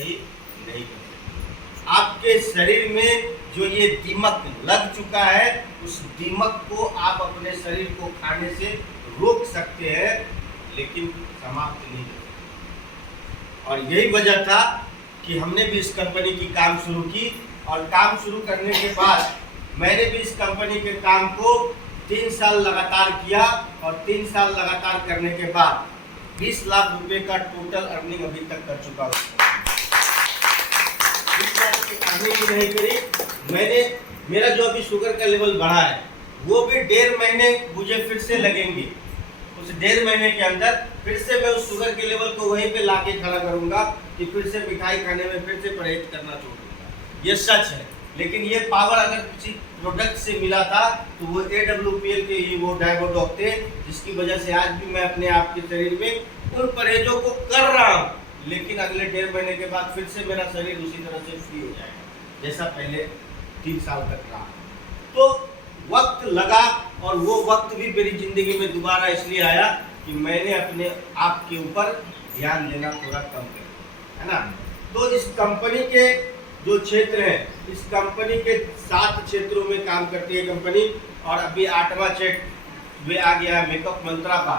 सही नहीं कर सकते। आपके शरीर में जो ये दीमक लग चुका है, उस दीमक को आप अपने शरीर को खाने से रोक सकते हैं, लेकिन समाप्त नहीं कर सकते। और यही वजह था कि हमने भी इस कंपनी की काम शुरू की, और काम शुरू करने के बाद मैंने भी इस कंपनी के काम को 3 साल लगातार किया, और 3 साल लगातार करने के बाद 20 लाख रुपए का टोटल अर्निंग अभी तक कर चुका हूँ। 20 लाख की अर्निंग नहीं करी मेरा जो अभी शुगर का लेवल बढ़ा है, वो भी 1.5 महीने मुझे फिर से लगेंगे। उस 1.5 महीने के अंदर फिर से मैं उस शुगर के लेवल को वहीं पे लाके खड़ा करूंगा कि फिर से मिठाई खाने में फिर से परहेज करना छोड़ दूंगा। ये सच है। लेकिन ये पावर अगर किसी प्रोडक्ट से मिला था तो वो AWPL के ही वो डायगोडॉक थे, जिसकी वजह से आज भी मैं अपने आप के शरीर में उन परहेजों को कर रहा हूँ। लेकिन अगले 1.5 महीने के बाद फिर से मेरा शरीर उसी तरह से फ्री हो जाएगा जैसा पहले 3 साल तक रहा। तो वक्त लगा, और वो वक्त भी मेरी जिंदगी में दोबारा इसलिए आया कि मैंने अपने आप के ऊपर ध्यान देना थोड़ा कम कर दिया, है ना। तो इस कंपनी के जो क्षेत्र है, इस कंपनी के 7 क्षेत्रों में काम करती है कंपनी, और अभी 8वां क्षेत्र वे आ गया मेकअप मंत्रा का,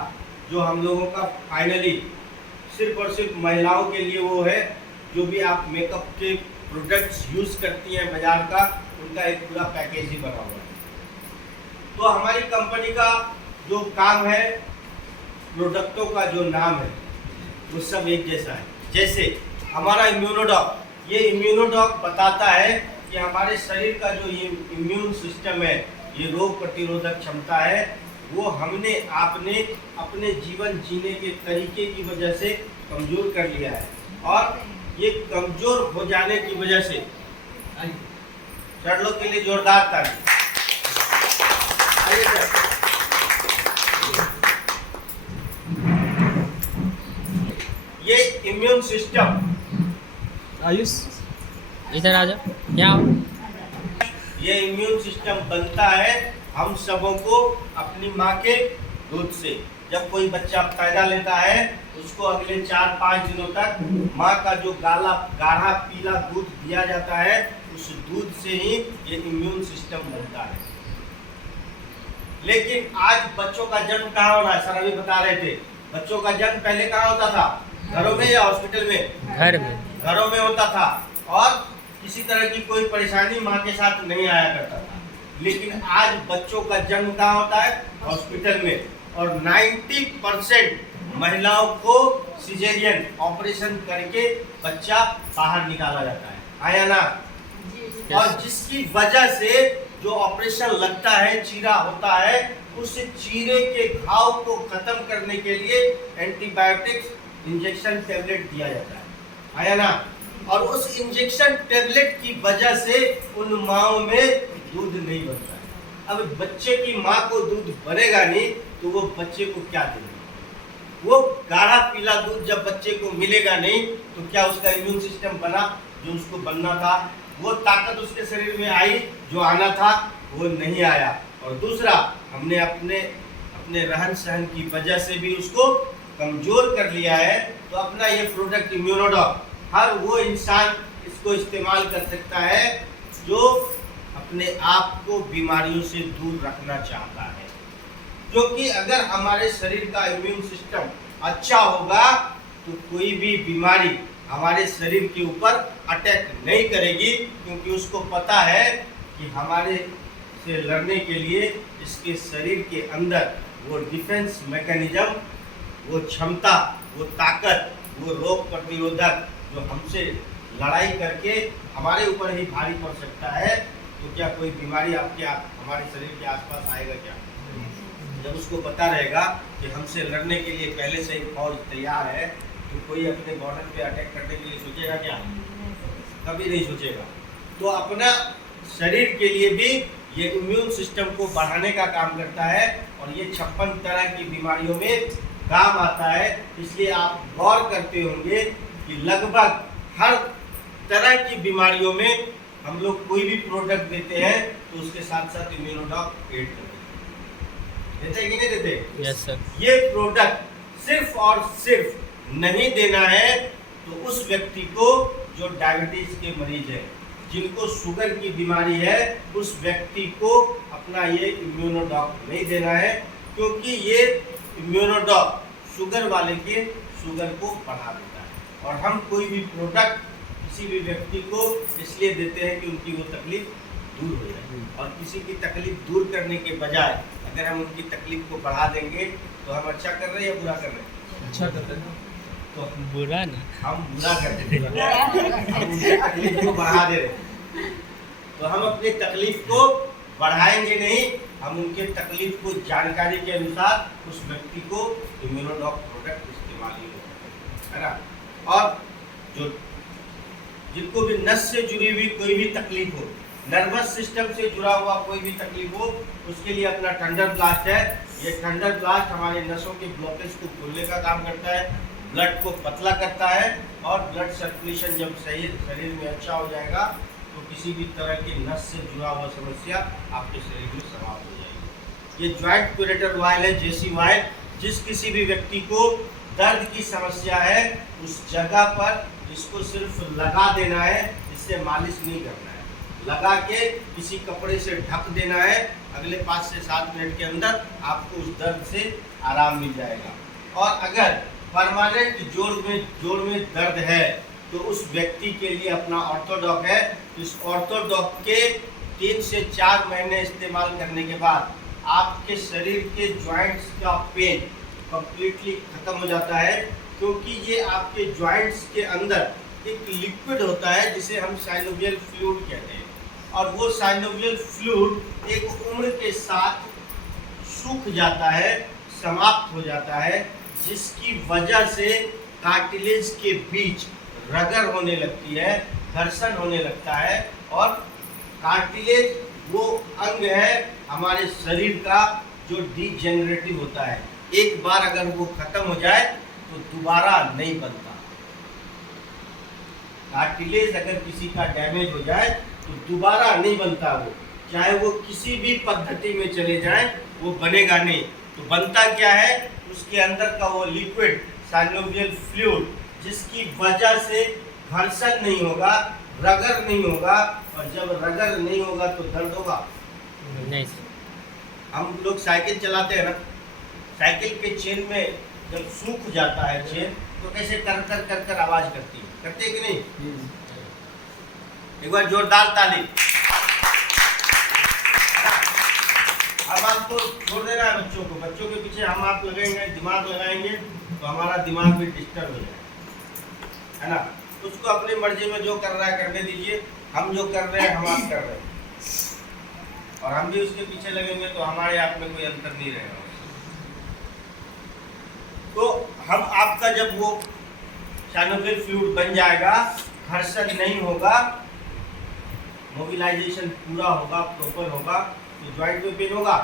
जो हम लोगों का फाइनली सिर्फ और सिर्फ महिलाओं के लिए वो है, जो भी आप मेकअप के प्रोडक्ट्स यूज़ करती हैं बाजार का, उनका एक पूरा पैकेज ही बना हुआ है। तो हमारी कंपनी का जो काम है, प्रोडक्टों का जो नाम है, वो सब एक जैसा है। जैसे हमारा इम्यूनोडॉक, ये इम्यूनोडॉक बताता है कि हमारे शरीर का जो ये इम्यून सिस्टम है, ये रोग प्रतिरोधक क्षमता है, वो आपने अपने जीवन जीने के तरीके की वजह से कमज़ोर कर लिया है। और ये कमज़ोर हो जाने की वजह से चढ़लों के लिए जोरदार ताली। ये इम्यून सिस्टम, आयुष इधर आ जाओ, यहाँ आओ। ये इम्यून सिस्टम बनता है हम सबों को अपनी माँ के दूध से। जब कोई बच्चा पैदा लेता है, उसको अगले 4-5 दिनों तक माँ का जो गाढ़ा पीला दूध दिया जाता है, उस दूध से ही ये इम्यून सिस्टम बनता है। लेकिन आज बच्चों का जन्म कहाँ हो रहा है? सर अभी बता रहे थे, बच्चों का जन्म पहले कहाँ होता था? घरों में या हॉस्पिटल में? घर में। घरों में होता था, और किसी तरह की कोई परेशानी माँ के साथ नहीं आया करता था। लेकिन आज बच्चों का जन्म कहाँ होता है? हॉस्पिटल में। और 90% महिलाओं को सिजेरियन ऑपरेशन करके बच्चा बाहर निकाला जाता है, आया ना। और जिसकी वजह से जो ऑपरेशन लगता है, चीरा होता है, उस चीरे के घाव को खत्म करने के लिए एंटीबायोटिक्स इंजेक्शन टैबलेट दिया जाता है, आया ना। और उस इंजेक्शन टैबलेट की वजह से उन माओं में दूध नहीं बनता है। अब बच्चे की माँ को दूध बनेगा नहीं तो वो बच्चे को क्या देगा? वो गाढ़ा पीला दूध जब बच्चे को मिलेगा नहीं तो क्या उसका इम्यून सिस्टम बना जो उसको बनना था? वो ताकत उसके शरीर में आई जो आना था, वो नहीं आया। और दूसरा, हमने अपने रहन सहन की वजह से भी उसको कमज़ोर कर लिया है। तो अपना ये प्रोडक्ट इम्यूनोडॉक हर वो इंसान इसको इस्तेमाल कर सकता है जो अपने आप को बीमारियों से दूर रखना चाहता है। क्योंकि अगर हमारे शरीर का इम्यून सिस्टम अच्छा होगा तो कोई भी बीमारी हमारे शरीर के ऊपर अटैक नहीं करेगी, क्योंकि उसको पता है कि हमारे से लड़ने के लिए इसके शरीर के अंदर वो डिफेंस मैकेनिज्म, वो क्षमता, वो ताकत, वो रोग प्रतिरोधक जो हमसे लड़ाई करके हमारे ऊपर ही भारी पड़ सकता है। तो क्या कोई बीमारी हमारे शरीर के आसपास आएगा क्या? जब उसको पता रहेगा कि हमसे लड़ने के लिए पहले से ही फौज तैयार है, तो कोई अपने बॉर्डर पे अटैक करने के लिए सोचेगा क्या? कभी नहीं सोचेगा। तो अपना शरीर के लिए भी ये इम्यून सिस्टम को बढ़ाने का काम करता है, और ये 56 तरह की बीमारियों में काम आता है। इसलिए आप गौर करते होंगे कि लगभग हर तरह की बीमारियों में हम लोग कोई भी प्रोडक्ट देते हैं तो उसके साथ साथ इम्यूनोडॉक ऐड करते हैं। देते कि नहीं देते? Yes sir. ये प्रोडक्ट सिर्फ और सिर्फ नहीं देना है तो उस व्यक्ति को जो डायबिटीज के मरीज है, जिनको शुगर की बीमारी है, उस व्यक्ति को अपना ये इम्यूनोडॉक नहीं देना है, क्योंकि ये इम्यूनोडॉक शुगर वाले के शुगर को बढ़ा देता है। और हम कोई भी प्रोडक्ट किसी भी व्यक्ति को इसलिए देते हैं कि उनकी वो तकलीफ दूर हो जाए, और किसी की तकलीफ दूर करने के बजाय अगर हम उनकी तकलीफ को बढ़ा देंगे तो हम अच्छा कर रहे हैं या बुरा कर रहे हैं? अच्छा करते हैं। तो बुरा ना, हम बुरा करते हैं, हम उनकी तकलीफ को बढ़ा दे रहे हैं। तो हम अपनी तकलीफ को बढ़ाएंगे नहीं, हम उनके तकलीफ को जानकारी के अनुसार उस व्यक्ति को इम्यूनोडॉक प्रोडक्ट इस्तेमाल ही होगा, है ना। और जो जिनको भी नस से जुड़ी हुई कोई भी तकलीफ हो, नर्वस सिस्टम से जुड़ा हुआ कोई भी तकलीफ हो, उसके लिए अपना थंडर ब्लास्ट है। ये थंडर ब्लास्ट हमारे नसों के ब्लॉकेज को खोलने का काम करता है, ब्लड को पतला करता है, और ब्लड सर्कुलेशन जब शरीर में अच्छा हो जाएगा तो किसी भी तरह की नस से जुड़ा हुआ समस्या आपके शरीर में समाप्त हो जाएगी। ये जॉइंट क्यूरेटर ऑयल है, जेसी ऑयल। जिस किसी भी व्यक्ति को दर्द की समस्या है, उस जगह पर इसको सिर्फ लगा देना है, इससे मालिश नहीं करना है। लगा के किसी कपड़े से ढक देना है, अगले 5 से 7 मिनट के अंदर आपको उस दर्द से आराम मिल जाएगा। और अगर परमानेंट जोड़ में दर्द है तो उस व्यक्ति के लिए अपना ऑर्थोडॉक है। इस ऑर्थोडॉक के 3 से 4 महीने इस्तेमाल करने के बाद आपके शरीर के जॉइंट्स का पेन कंप्लीटली खत्म हो जाता है, क्योंकि ये आपके जॉइंट्स के अंदर एक लिक्विड होता है जिसे हम साइनोवियल फ्लूइड कहते हैं। और वो साइनोवियल फ्लूइड एक उम्र के साथ सूख जाता है, समाप्त हो जाता है, जिसकी वजह से कार्टिलेज के बीच रगड़ होने लगती है, घर्षण होने लगता है। और कार्टिलेज वो अंग है हमारे शरीर का जो डीजेनरेटिव होता है। एक बार अगर वो खत्म हो जाए तो दोबारा नहीं बनता। कार्टिलेज अगर किसी का डैमेज हो जाए तो दोबारा नहीं बनता, वो चाहे वो किसी भी पद्धति में चले जाए वो बनेगा नहीं। तो बनता क्या है, उसके अंदर का वो लिक्विड साइनोवियल फ्लूइड, जिसकी वजह से घर्षण नहीं होगा, रगड़ नहीं होगा। और जब रगड़ नहीं होगा तो दर्द होगा नहीं। हम लोग साइकिल चलाते हैं ना, साइकिल के चेन में जब सूख जाता है चेन तो कैसे कर कर कर कर आवाज करती है, करती है कि नहीं? एक बार जोरदार ताली। अब आपको छोड़ देना है बच्चों को, बच्चों के पीछे हम आप लगाएंगे, दिमाग लगाएंगे तो हमारा दिमाग भी डिस्टर्ब हो जाएगा, है ना। उसको अपनी मर्जी में जो कर रहा है करने दीजिए, हम जो कर रहे हैं हम आप कर रहे हैं, और हम भी उसके पीछे लगेंगे तो हमारे आप में कोई अंतर नहीं रहेगा। तो हम आपका जब वो साइनोवियल फ्लूइड बन जाएगा, घर्षण नहीं होगा, मोबिलाइजेशन पूरा होगा, प्रॉपर होगा, तो जॉइंट में पेन होगा।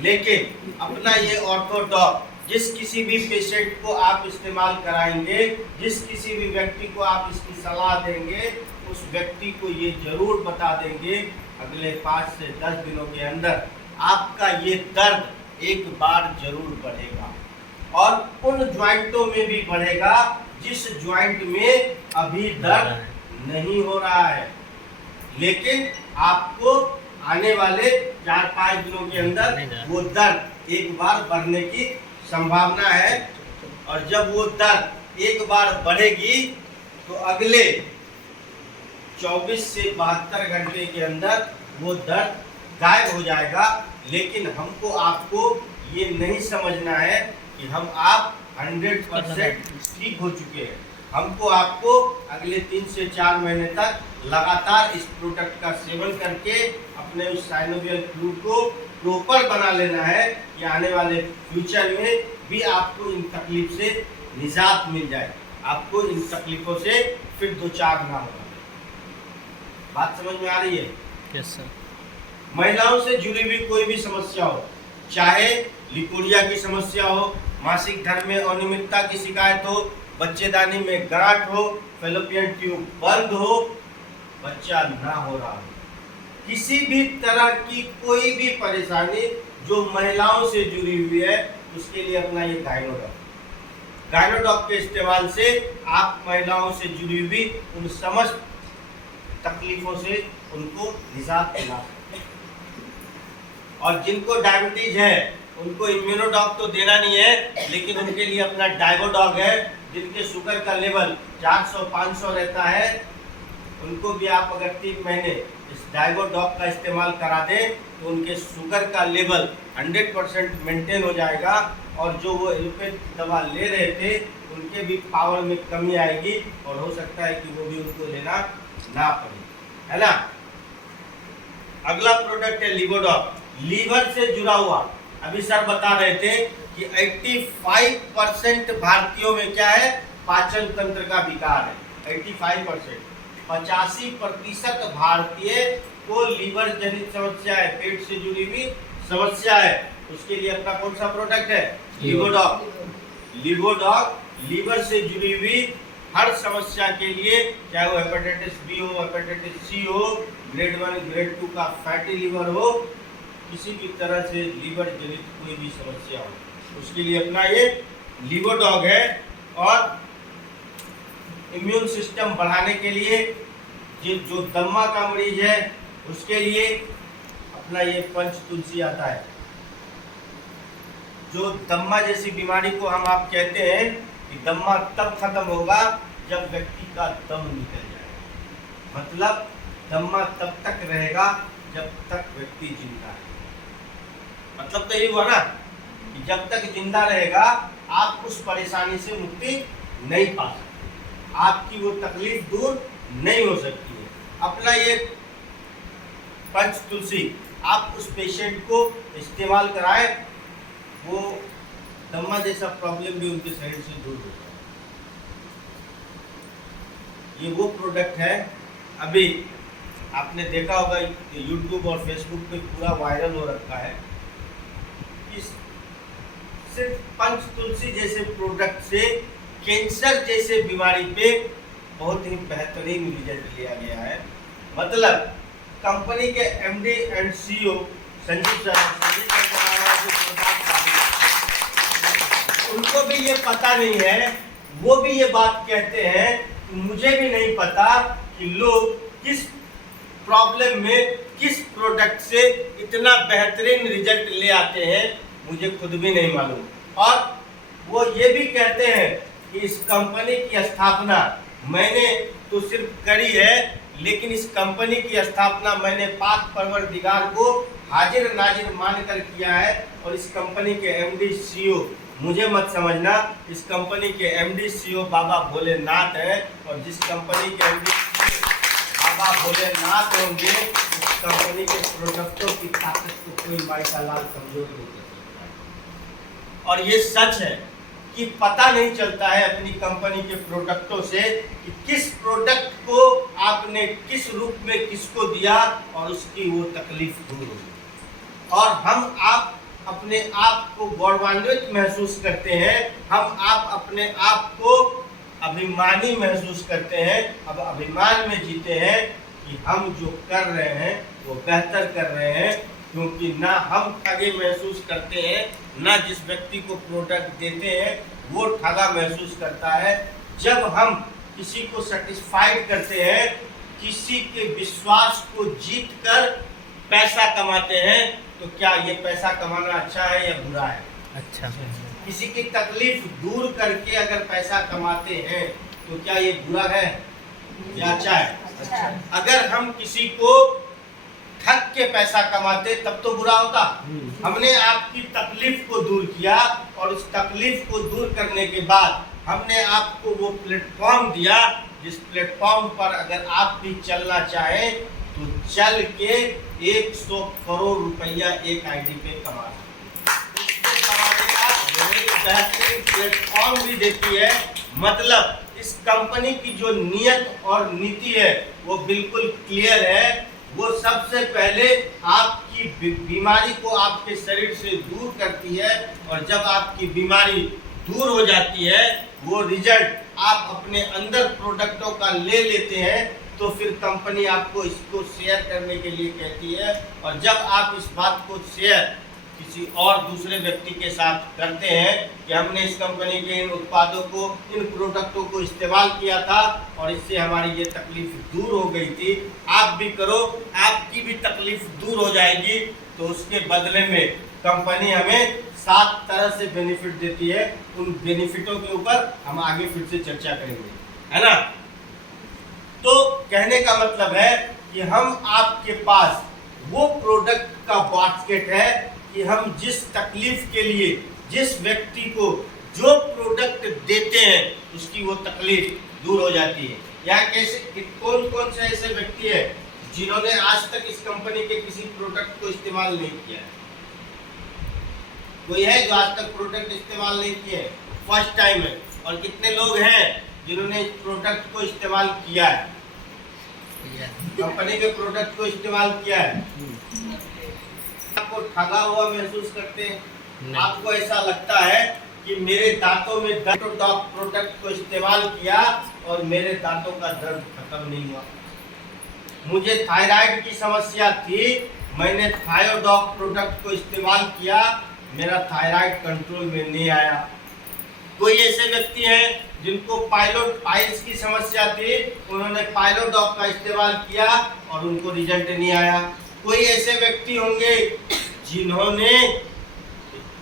लेकिन अपना ये ऑर्थोडॉक जिस किसी भी पेशेंट को आप इस्तेमाल कराएंगे, जिस किसी भी व्यक्ति को आप इसकी सलाह देंगे, उस व्यक्ति को ये जरूर बता देंगे अगले 5 से 10 दिनों के अंदर आपका ये दर्द एक बार जरूर बढ़ेगा, और उन ज्वाइंटों में भी बढ़ेगा जिस ज्वाइंट में अभी दर्द नहीं हो रहा है। लेकिन आपको आने वाले 4-5 दिनों के अंदर वो दर्द एक बार बढ़ने की संभावना है। और जब वो दर्द एक बार बढ़ेगी तो अगले 24 से 72 घंटे के अंदर वो दर्द गायब हो जाएगा। लेकिन हमको आपको ये नहीं समझना है कि हम आप 100% ठीक हो चुके हैं। हमको आपको अगले 3 से 4 महीने तक लगातार इस प्रोडक्ट का सेवन करके अपने उस साइनोवियल फ्लूइड को प्रॉपर बना लेना है कि आने वाले फ्यूचर में भी आपको इन तकलीफ से निजात मिल जाए, आपको इन तकलीफों से फिर 2-4 ना होगा। बात समझ में आ रही है? Yes sir. महिलाओं से जुड़ी हुई कोई भी समस्या हो, चाहे लिकोरिया की समस्या हो, मासिक धर्म में अनियमितता की शिकायत हो, बच्चेदानी में गांठ हो, फैलोपियन ट्यूब बंद हो, बच्चा ना हो रहा हो, किसी भी तरह की कोई भी परेशानी जो महिलाओं से जुड़ी हुई है, उसके लिए अपना ये गाइनोडॉक गायनोडॉक के इस्तेमाल से आप महिलाओं से जुड़ी हुई उन समस्त तकलीफों से उनको निजात दिला सकते हैं। और जिनको डायबिटीज है उनको इम्यूनोडॉक तो देना नहीं है, लेकिन उनके लिए अपना डायगोडॉक है। जिनके शुगर का लेवल 400-500 रहता है, उनको भी आप अगर 3 महीने इस डायगोडॉक का इस्तेमाल करा दें तो उनके शुगर का लेवल 100% मेंटेन हो जाएगा। और जो वो एलोपैथी दवा ले रहे थे उनके भी पावर में कमी आएगी, और हो सकता है कि वो भी उनको लेना ना पड़े, है ना। अगला प्रोडक्ट है लिवोडॉक, लीवर से जुड़ा हुआ। अभी सर बता रहे थे कि 85% भारतीयों में क्या है, पाचन तंत्र का विकार है। 85%, 85% भारतीय को लीवर जनित समस्या है, पेट से जुड़ी हुई समस्या है। उसके लिए अपना कौन सा प्रोडक्ट है, लिवोडॉक। लिवोडॉक लीवर से जुड़ी हुई हर समस्या के लिए, चाहे वो हेपेटाइटिस बी हो, हेपेटाइटिस सी हो, ग्रेड 1 ग्रेड 2 का फैटी लीवर हो, किसी भी तरह से लीवर जनित कोई भी समस्या हो, उसके लिए अपना ये लिवोडॉक है। और इम्यून सिस्टम बढ़ाने के लिए जो दम्मा का मरीज है उसके लिए अपना ये पंच तुलसी आता है। जो दम्मा जैसी बीमारी को हम आप कहते हैं कि दम्मा तब खत्म होगा जब व्यक्ति का दम निकल जाएगा, मतलब दम्मा तब तक रहेगा जब तक व्यक्ति जिंदा है। मतलब तो ये हुआ ना कि जब तक जिंदा रहेगा आप उस परेशानी से मुक्ति नहीं पा सकते, आपकी वो तकलीफ दूर नहीं हो सकती है। अपना ये पंच तुलसी आप उस पेशेंट को इस्तेमाल कराएं, वो दम्मा जैसा प्रॉब्लम भी उनके शरीर से दूर हो जाए। ये वो प्रोडक्ट है, अभी आपने देखा होगा यूट्यूब और फेसबुक पे पूरा वायरल हो रखा है। इस सिर्फ पंच तुलसी जैसे प्रोडक्ट से कैंसर जैसे बीमारी पे बहुत ही बेहतरीन रिजल्ट लिया गया है। मतलब कंपनी के एमडी एंड सीईओ संजीव उनको भी ये पता नहीं है, वो भी ये बात कहते हैं कि मुझे भी नहीं पता कि लोग किस प्रॉब्लम में किस प्रोडक्ट से इतना बेहतरीन रिजल्ट ले आते हैं, मुझे खुद भी नहीं मालूम। और वो ये भी कहते हैं कि इस कंपनी की स्थापना मैंने तो सिर्फ करी है, लेकिन इस कंपनी की स्थापना मैंने पाक परवरदिगार को हाजिर नाजिर मानकर किया है। और इस कंपनी के एमडी सीईओ मुझे मत समझना, इस कंपनी के एमडी सीईओ बाबा भोलेनाथ हैं। और जिस कंपनी के एमडी बाबा भोलेनाथ होंगे, उस कंपनी के प्रोडक्टों की ताकत को कोई माई का लाल कमजोर नहीं कर सकता। और ये सच है कि पता नहीं चलता है अपनी कंपनी के प्रोडक्टों से कि किस प्रोडक्ट को आपने किस रूप में किसको दिया और उसकी वो तकलीफ दूर होगी। और हम आप अपने आप को गौरवान्वित महसूस करते हैं, हम आप अपने आप को अभिमानी महसूस करते हैं, अब अभिमान में जीते हैं कि हम जो कर रहे हैं वो बेहतर कर रहे हैं। क्योंकि ना हम ठगे महसूस करते हैं, ना जिस व्यक्ति को प्रोडक्ट देते हैं वो ठगा महसूस करता है। जब हम किसी को सेटिस्फाइड करते हैं, किसी के विश्वास को जीत कर पैसा कमाते हैं, तो क्या ये पैसा कमाना अच्छा है या बुरा है? अच्छा। किसी की तकलीफ दूर करके अगर पैसा कमाते हैं तो क्या ये बुरा है या अच्छा है? अच्छा। अगर हम किसी को ठग के पैसा कमाते तब तो बुरा होता। हमने आपकी तकलीफ को दूर किया और उस तकलीफ को दूर करने के बाद हमने आपको वो प्लेटफॉर्म दिया जिस प्लेटफॉर्म पर अगर आप भी चलना चाहें तो चल के 100 करोड़ रुपया एक आईडी पे कमा बेहतरीन प्लेटफॉर्म भी देती है। मतलब इस कंपनी की जो नियत और नीति है वो बिल्कुल क्लियर है। वो सबसे पहले आपकी बीमारी को आपके शरीर से दूर करती है, और जब आपकी बीमारी दूर हो जाती है वो रिजल्ट आप अपने अंदर प्रोडक्टों का ले लेते हैं, तो फिर कंपनी आपको इसको शेयर करने के लिए कहती है। और जब आप इस बात को शेयर किसी और दूसरे व्यक्ति के साथ करते हैं कि हमने इस कंपनी के इन उत्पादों को, इन प्रोडक्टों को इस्तेमाल किया था और इससे हमारी ये तकलीफ दूर हो गई थी, आप भी करो, आपकी भी तकलीफ दूर हो जाएगी। तो उसके बदले में कंपनी हमें 7 तरह से बेनिफिट देती है। उन बेनिफिटों के ऊपर हम आगे फिर से चर्चा करेंगे, है ना। तो कहने का मतलब है कि हम आपके पास वो प्रोडक्ट का बास्केट है कि हम जिस तकलीफ के लिए जिस व्यक्ति को जो प्रोडक्ट देते हैं उसकी वो तकलीफ दूर हो जाती है। या कैसे, कौन कौन से ऐसे व्यक्ति है जिन्होंने आज तक इस कंपनी के किसी प्रोडक्ट को इस्तेमाल नहीं किया है? कोई है जो आज तक प्रोडक्ट इस्तेमाल नहीं किए? फर्स्ट टाइम है। और कितने लोग हैं जिन्होंने इस प्रोडक्ट को इस्तेमाल किया है, कंपनी के प्रोडक्ट को इस्तेमाल किया है? आपको ठगा हुआ महसूस करते हैं? आपको ऐसा लगता है कि मेरे दांतों में दर्द, डॉक प्रोडक्ट को इस्तेमाल किया और मेरे दांतों का दर्द खत्म नहीं हुआ। मुझे थायराइड की समस्या थी, मैंने थायोडॉक प्रोडक्ट को इस्तेमाल किया, मेरा थायराइड कंट्रोल में नहीं आया। कोई ऐसे व्यक्ति हैं जिनको पाइल्स की समस्या थी, उन्होंने पाइलोडॉक का इस्तेमाल किया और उनको रिजल्ट नहीं आया। कोई ऐसे व्यक्ति होंगे जिन्होंने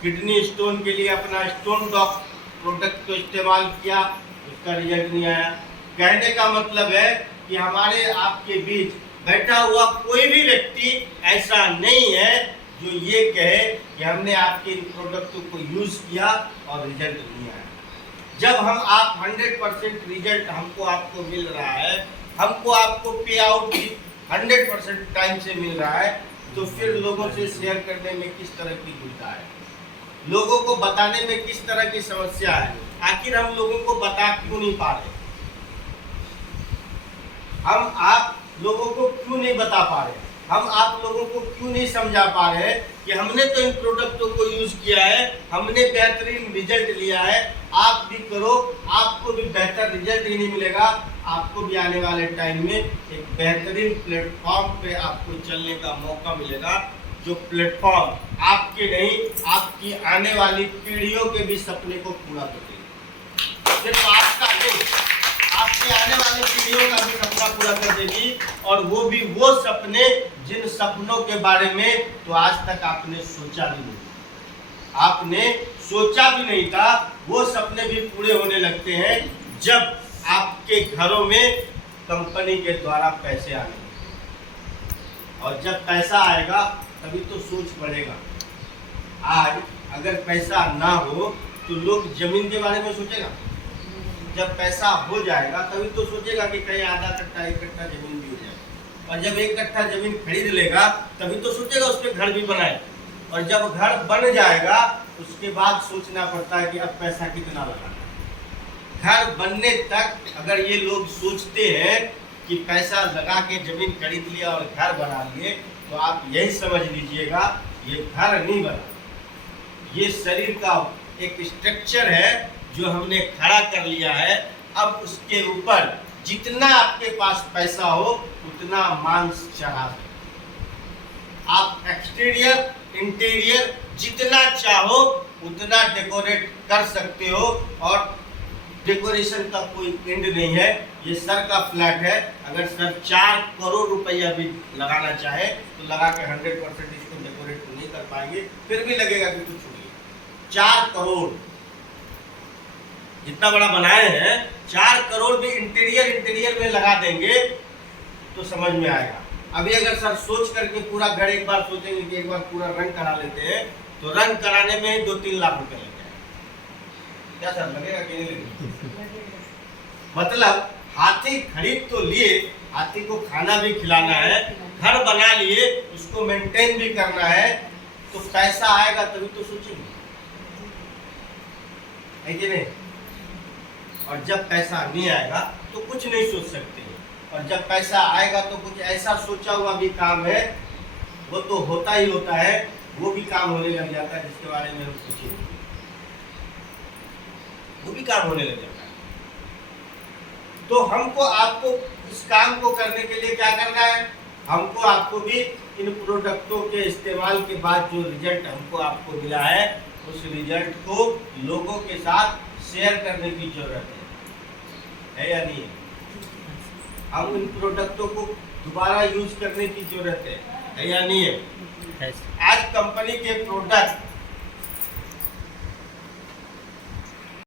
किडनी स्टोन के लिए अपना स्टोन डॉक प्रोडक्ट को इस्तेमाल किया, उसका रिजल्ट नहीं आया। कहने का मतलब है कि हमारे आपके बीच बैठा हुआ कोई भी व्यक्ति ऐसा नहीं है जो ये कहे कि हमने आपके इन प्रोडक्टों को यूज़ किया और रिजल्ट नहीं आया। जब हम आप 100% रिजल्ट हमको आपको मिल रहा है, हमको आपको पे आउट भी 100% टाइम से मिल रहा है, तो फिर लोगों से शेयर करने में किस तरह की दुविधा है, लोगों को बताने में किस तरह की समस्या है? आखिर हम लोगों को बता क्यों नहीं पा रहे? हम आप लोगों को क्यों नहीं बता पा रहे? हम आप लोगों को क्यों नहीं समझा पा रहे कि हमने तो इन प्रोडक्टों को यूज किया है, हमने बेहतरीन रिजल्ट लिया है, आप भी करो, आपको भी बेहतर रिजल्ट ही नहीं मिलेगा, आपको भी आने वाले टाइम में एक बेहतरीन प्लेटफॉर्म पे आपको चलने का मौका मिलेगा, जो प्लेटफॉर्म आपके नहीं, आपकी आने वाली पीढ़ियों के भी सपने को पूरा करेगी। सिर्फ आपका नहीं, आपके आने वाली पीढ़ियों का भी सपना पूरा कर देगी, और वो भी वो सपने जिन सपनों के बारे में तो आज तक आपने सोचा भी नहीं, आपने सोचा भी नहीं था, वो सपने भी पूरे होने लगते हैं जब आपके घरों में कंपनी के द्वारा पैसे आने, और जब पैसा आएगा तभी तो सोच बढ़ेगा। आज अगर पैसा ना हो तो लोग जमीन के बारे में सोचेगा, जब पैसा हो जाएगा तभी तो सोचेगा कि कहीं आधा कट्टा 1 कट्टा जमीन भी हो जाए, और जब 1 कट्टा जमीन खरीद लेगा तभी तो सोचेगा उस पर घर भी बनाए, और जब घर बन जाएगा उसके बाद सोचना पड़ता है कि अब पैसा कितना लगाना। घर बनने तक अगर ये लोग सोचते हैं कि पैसा लगा के जमीन खरीद लिया और घर बना लिए, तो आप यही समझ लीजिएगा ये घर नहीं बना, ये शरीर का एक स्ट्रक्चर है जो हमने खड़ा कर लिया है। अब उसके ऊपर जितना आपके पास पैसा हो उतना मांस चढ़ा दो, आप एक्सटीरियर इंटीरियर जितना चाहो उतना डेकोरेट कर सकते हो, और डेकोरेशन का कोई एंड नहीं है। ये सर का फ्लैट है, अगर सर 4 करोड़ रुपया भी लगाना चाहे तो लगा के 100% इसको डेकोरेट नहीं कर पाएंगे, फिर भी लगेगा कि कुछ छोड़िए। 4 करोड़ जितना बड़ा बनाए हैं, 4 करोड़ भी इंटीरियर में लगा देंगे तो समझ में आएगा। अभी अगर सर सोच करके पूरा घर एक बार सोचेंगे कि एक बार पूरा रंग करा लेते हैं, तो रंग कराने में 2-3 लाख रुपए लग जाएगा। क्या सर लगेगा कि नहीं लगेगा? मतलब हाथी खरीद तो लिए, हाथी को खाना भी खिलाना है, घर बना लिए, उसको मेंटेन भी करना है, तो पैसा आएगा तभी तो सोचेंगे, है कि नहीं? और जब पैसा नहीं आएगा तो कुछ नहीं सोच सकते, और जब पैसा आएगा तो कुछ ऐसा सोचा हुआ भी काम है वो तो होता ही होता है, वो भी काम होने लग जाता है जिसके बारे में हम सोचेंगे, वो भी काम होने लग जाता है। तो हमको आपको इस काम को करने के लिए क्या करना है? हमको आपको भी इन प्रोडक्टों के इस्तेमाल के बाद जो रिजल्ट हमको आपको मिला है, उस रिजल्ट को लोगों के साथ शेयर करने की जरूरत है या नहीं है? हम इन प्रोडक्टों को दोबारा यूज करने की जरूरत है या नहीं है? Yes. आज कंपनी के प्रोडक्ट